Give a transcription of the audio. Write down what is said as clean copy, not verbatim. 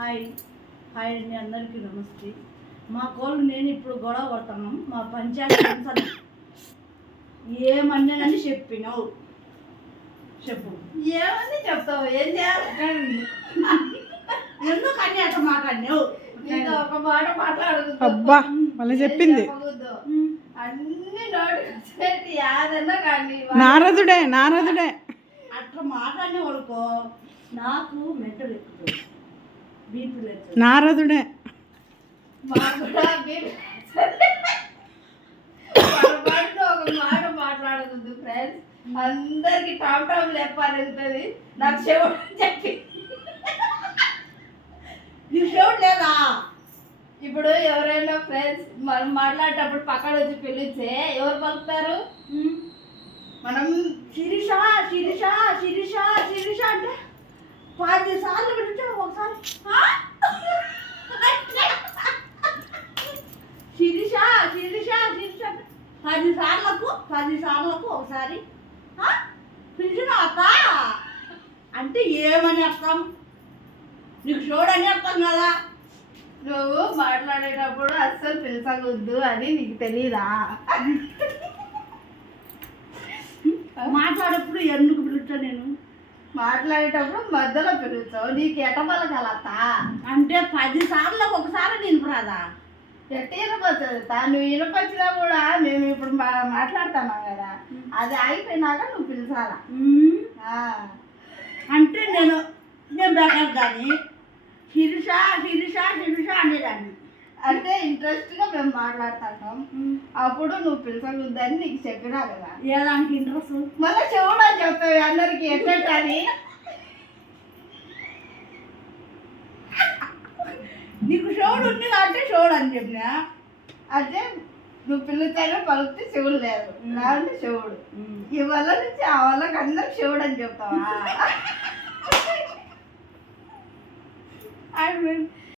Hi hi అండి, అందరికీ నమస్తే. మా కోళ్ళు నేను ఇప్పుడు గొడవ పడుతున్నాం. మా పంచాయతీ ఏమన్నానని చెప్పినావు చెప్పు. ఏమని చెప్తావు? ఏం చేయాలి? ఎందుకు అన్ని అట్లా మాట్లాడినావు? నీతో ఒక మాట మాట్లాడదు. అబ్బా మళ్ళీ చెప్పింది. అన్ని నోటి యాదన్నా కానీ నారదుడే అట్లా మాట్లాడిన వాడుకో నాకు మెంటల్ ఎక్కుతుంది, బీపీ లేదు. నారదుడే మాకు కూడా ఒక మాట మాట్లాడుతుంది ఫ్రెండ్స్. అందరికి టాప్ టాప్ లేపాలనుతుంది. నాకు చెవుడు చెప్పి నీకు చెవుడు లేదా? ఇప్పుడు ఎవరైనా ఫ్రెండ్స్ మనం మాట్లాడేటప్పుడు పక్కన వచ్చి పిలిస్తే ఎవరు పలుకుతారు? మనం శిరీష శిరీష శిరీష శిరీష అంటే 10 సార్లు పిలిచావు ఒకసారి. శిరీష శిరీష శిరీష అంటే 10 సార్లకు ఒకసారి పిలిచిన అక్క అంటే ఏమని అర్థం? నీకు చూడని అర్థం కదా. నువ్వు మాట్లాడేటప్పుడు అస్సలు పిలిచకూడదు అని నీకు తెలీదా? మాట్లాడేప్పుడు ఎందుకు పిలుస్తా? నేను మాట్లాడేటప్పుడు మధ్యలో పిలుస్తావు. నీకు ఎటమల కలతా అంటే 10 సార్లకు ఒకసారి నేను రాదా? ఎట్ట వినపడుతుంది? నువ్వు వినపచ్చినా కూడా మేము ఇప్పుడు మాట్లాడుతున్నాం కదా, అది అయిపోయినాక నువ్వు పిలిచాలా. అంటే నేను బెగర్దాన్ని శిరీష శిరీష శిరీష అనేదాన్ని. అంటే ఇంట్రెస్ట్గా మేము మాట్లాడుతున్నాం, అప్పుడు నువ్వు పిలిచకూడదని నీకు చెప్పినా కదా. ఏదానికి ఇంట్రెస్ట్? మళ్ళీ చెవుడు అని చెప్తావు అందరికి ఎట్టని. నీకు షోడు ఉంది కాబట్టి షోడు అని చెప్పినా. అంటే నువ్వు పిలుస్తానే పలికితే చెవుడు లేదు, లేదంటే చెవుడు. ఈ వల్ల నుంచి ఆ వాళ్ళకి అందరికి చెవుడు అని చెప్తావా?